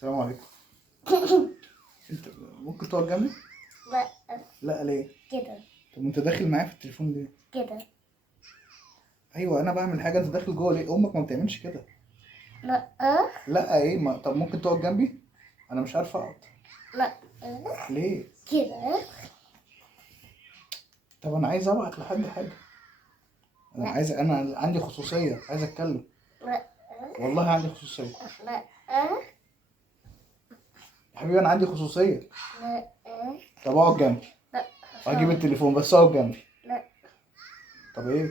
السلام عليكم. انت ممكن تقعد جنبي؟ لا لا ليه؟ كده طب انت داخل معايا في التليفون ليه؟ كده. ايوه انا بعمل حاجه، انت داخل جوه ليه؟ امك ما بتعملش كده. لا لا ايه ما... طب ممكن تقعد جنبي؟ انا مش عارف اقعد. لا ليه؟ كده. طب انا عايز ابعت لحد حاجه. انا عندي خصوصيه، عايز اتكلم. لا والله عندي خصوصيه. لا يا حبيبي انا عندي خصوصيه. لا طب اقعد جنبي. لا اجيب التليفون بس اقعد جنبي. لا طب ايه؟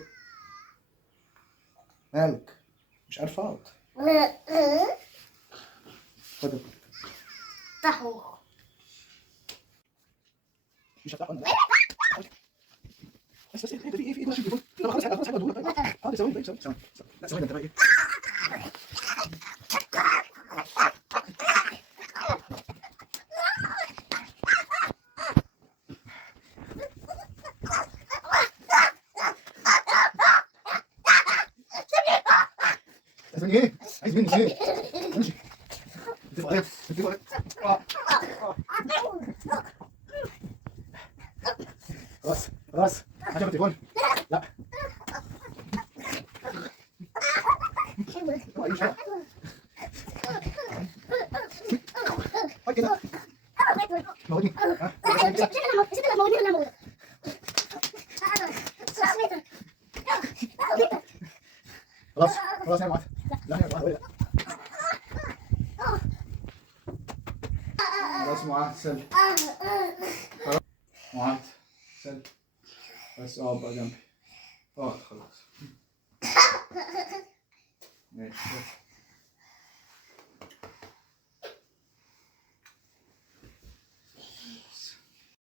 مالك؟ مش عارف اقعد. لا خد. افتحوا. مش هفتح ولا بس ايه في ايه ماشي التليفون. طب خلاص خلاص هقول لك. حاضر ثواني طيب ثواني. لا ثواني انت بقى ايه؟ عايز مني ايه؟ عايز مني ايه؟ ماشي. اتفق عليها اتفق عليها. خلاص خلاص هشوف التليفون. لا كده موتني. خلاص خلاص يا معاذ. لا يا معاذ خلاص معاذ سلم. خلاص معاذ سلم. بس اقعد بقى جنبي. اقعد خلاص. ماشي.